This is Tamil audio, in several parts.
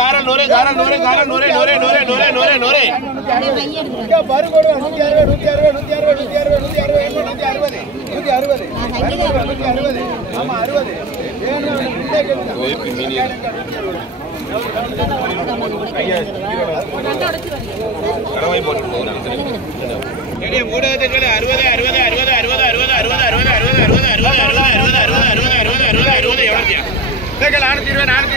காரல் நூறு காரல் நூறு காரல் நூறு நூறு நூறு நூறு நூறு நூறு ஊடகத்தில் 60 60 60 60 60 60 60 60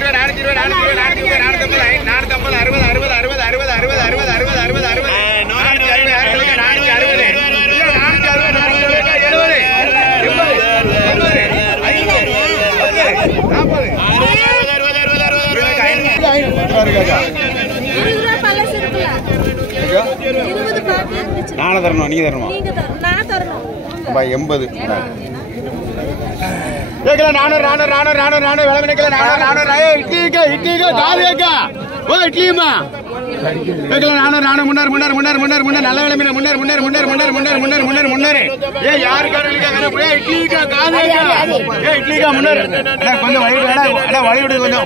நானே தரணும் நீங்க தரணும் 80 நானூறு நானூறு நானூறு நானூறு நானூறு விலை நினைக்கல நானூறு இட்லிக்கா இட்லிக்கா காலியாக்கா ஓ இட்லியுமா நானூறு நானூறு முன்னார் முன்னார் முன்னார் முன்னார் முன்னார் நல்ல விலை முன்னார் முன்னார் முன்னார் முன்னார் முன்னார் முன்னார் முன்னார் முன்னாரு ஏ யாருக்கா இட்லிக்கா காலியாக்கா ஏ இட்லிக்கா முன்னார் கொஞ்சம் வழி விடு கொஞ்சம்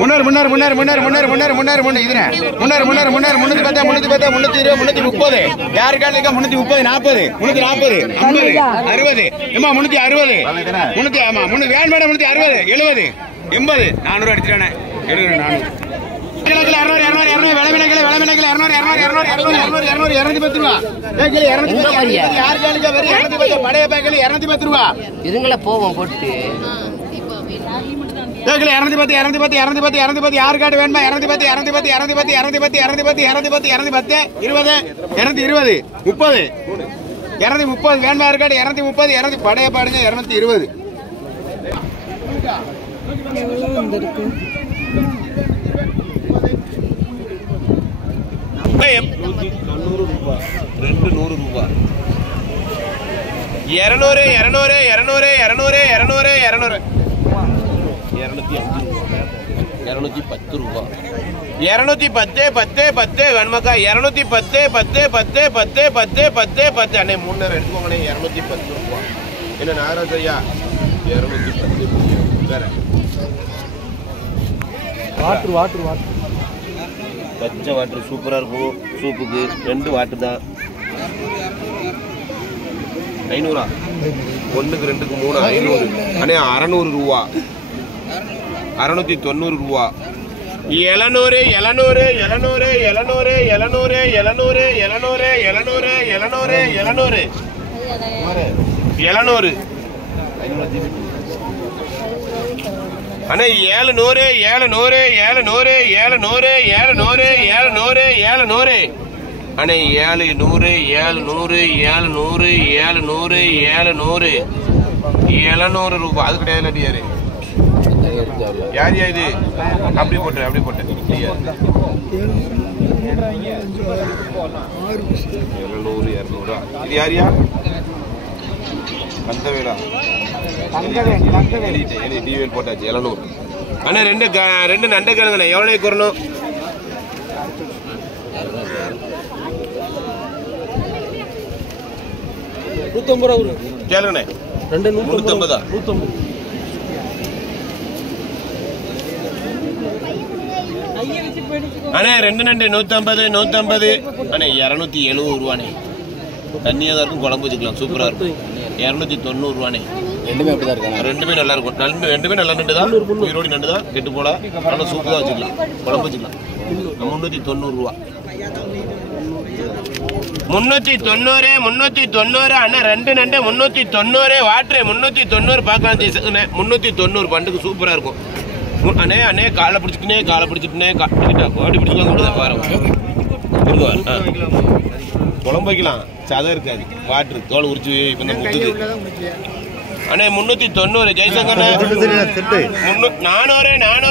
முன்னார் முன்னார் முன்னார் முன்னார் முன்னார் முன்னார் முன்னார் முன்னார் இதுனே முன்னார் முன்னார் முன்னார் 310 310 320 330 யாருக்கா 330 40 340 50 60 ஏமா 360 300 ஆமா 300 வேன் மேடம் 360 70 80 400 அடிச்சிரானே 70 400 கிலோ 200 200 200 விலை விலைகளை 200 210 ரூபா ஏ கிலோ 210 யாருக்கா வெறும் 210 படைய பேக்கல 210 ரூபா இதுங்கள போவோம் போட்டு 210 யாருக்காட்டு வேணுமா 210 20 30 வேணுமா இருக்காட்டு 230 படைய பாடுங்க 220 200 ரூபாய் 200 200 200 200 200 210 ரூபா 210 10 10 வேணுமாக்கா 210 10 10 10 10 10 10 அண்ணே 3 நேரம் எடுத்துக்கோங்கண்ணே 210 ரூபா என்ன நாகராஜ் ஐயா 210 வேற வாட்டர் பச்சை வாட்டர் சூப்பரா இருக்கும் சூப்புக்கு 2 வாட்டர் தான் 500 ஒன்றுக்கு 2க்கு 3 500 அண்ணே 600 ரூபா 690 ரூபா 700 700 700 700 700 700 700 700 700 700 அண்ணே 700 700 700 700 700 700 700 அண்ணே 700 700 700 700 700 700 ரூபாய் அது கிடையாது யாரு யாரியா இது அப்படி போட்டு 700 200 இது யாரியா கந்தவேலா டிவிஎல் போட்டாச்சு 700 அண்ணா ரெண்டு நண்டை கிழங்குண்ணே எவ்வளவு கூறணும் 150 ரூபா கேளுங்கண்ணே 150 அண்ணே 2 நண்டு 150 அண்ணே 270 ரூபாண்ணே தண்ணியா தான் இருக்கும் குழம்பு வச்சுக்கலாம் சூப்பரா இருக்கும் 290 ரூபாண்ணே ரெண்டுமே அப்படிதான் இருக்காங்க ரெண்டுமே நல்லா இருக்கும் ரெண்டுமே நல்ல நண்டு தான் உயிரோடி நண்டு தான் கெட்டு போல நல்லா சூப்பு தான் வச்சுக்கலாம் குழம்பு வச்சுக்கலாம் 390 ரூபா 390 அண்ணா 2 நண்டு 390 வாட்டர் 390 பார்க்கலாம் 390 பண்டுக்கு சூப்பரா இருக்கும் அண்ணே அண்ணே காலை பிடிச்சிட்டுனே அப்படி பிடிச்சிக்கலாம் பாருங்க குழம்பு வைக்கலாம் சதை இருக்காது வாட்டர் தோல் உரிச்சு இப்ப முத்துது அண்ணே 390 ஜெய்சங்கர் 400 40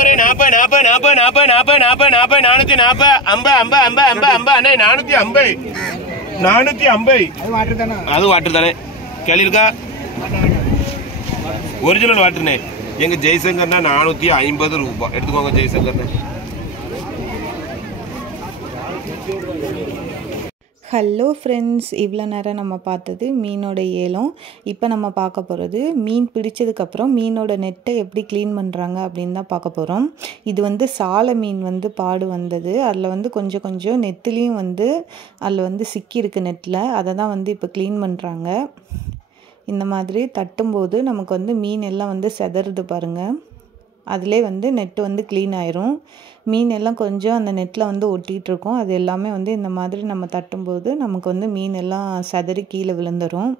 அண்ணே 450 அது வாட்டர் தானே கேள்வி இருக்கா ஒரிஜினல் வாட்டர்னே எங்க ஜெய்சங்கர்னா 450 ரூபாய் எடுத்துக்கோங்க ஜெய்சங்கர் ஹலோ ஃப்ரெண்ட்ஸ், இவ்வளோ நேரம் நம்ம பார்த்தது மீனோட ஏலம். இப்போ நம்ம பார்க்க போகிறது மீன் பிடிச்சதுக்கப்புறம் மீனோட நெட்டை எப்படி க்ளீன் பண்ணுறாங்க அப்படின்னு தான் பார்க்க போகிறோம். இது வந்து சாலை மீன் வந்து பாடு வந்தது. அதில் வந்து கொஞ்சம் கொஞ்சம் நெத்துலேயும் வந்து அதில் வந்து சிக்கியிருக்கு நெட்டில். அதை தான் வந்து இப்போ க்ளீன் பண்ணுறாங்க. இந்த மாதிரி தட்டும்போது நமக்கு வந்து மீன் எல்லாம் வந்து செதறுது பாருங்கள். அதிலே வந்து நெட்டு வந்து க்ளீன் ஆயிரும். மீன் எல்லாம் கொஞ்சம் அந்த நெட்டில் வந்து ஒட்டிகிட்டு இருக்கும். அது எல்லாமே வந்து இந்த மாதிரி நம்ம தட்டும்போது நமக்கு வந்து மீன் எல்லாம் செதறி கீழே விழுந்துடும்.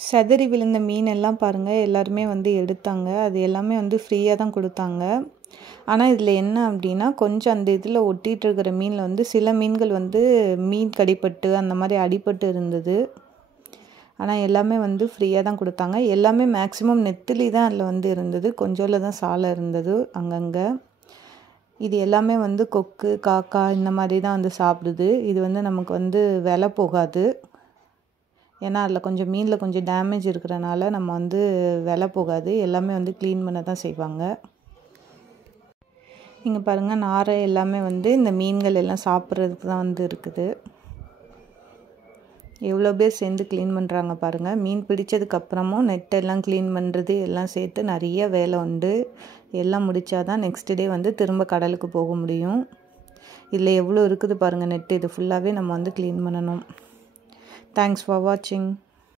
செதறி விழுந்த மீன் எல்லாம் பாருங்கள் எல்லாருமே வந்து எடுத்தாங்க. அது எல்லாமே வந்து ஃப்ரீயாக தான் கொடுத்தாங்க. ஆனால் இதில் என்ன அப்படின்னா, கொஞ்சம் அந்த இதில் ஒட்டிகிட்டு இருக்கிற மீனில் வந்து சில மீன்கள் வந்து மீன் கடிப்பட்டு அந்த மாதிரி அடிபட்டு இருந்தது. ஆனால் எல்லாமே வந்து ஃப்ரீயாக தான் கொடுத்தாங்க. எல்லாமே மேக்ஸிமம் நெத்திலி தான் அதில் வந்து இருந்தது. கொஞ்சோல தான் சாலை இருந்தது அங்கங்கே. இது எல்லாமே வந்து கொக்கு, காக்கா இந்த மாதிரி தான் வந்து சாப்பிடுது. இது வந்து நமக்கு வந்து விலை போகாது. ஏன்னா அதில் கொஞ்சம் மீனில் கொஞ்சம் டேமேஜ் இருக்கிறனால நம்ம வந்து விலை போகாது. எல்லாமே வந்து க்ளீன் பண்ண தான் செய்வாங்க. இங்கே பாருங்கள், நாரை எல்லாமே வந்து இந்த மீன்கள் எல்லாம் சாப்பிட்றதுக்கு தான் வந்து இருக்குது. எவ்வளோ பேர் சேர்ந்து க்ளீன் பண்ணுறாங்க பாருங்கள். மீன் பிடிச்சதுக்கப்புறமும் நெட்டெல்லாம் க்ளீன் பண்ணுறது எல்லாம் சேர்த்து நிறைய வேலை உண்டு. எல்லாம் முடித்தாதான் நெக்ஸ்ட் டே வந்து திரும்ப கடலுக்கு போக முடியும். இதில் எவ்வளோ இருக்குது பாருங்கள் நெட்டு. இது ஃபுல்லாகவே நம்ம வந்து க்ளீன் பண்ணணும். தேங்க்ஸ் ஃபார் வாட்சிங்.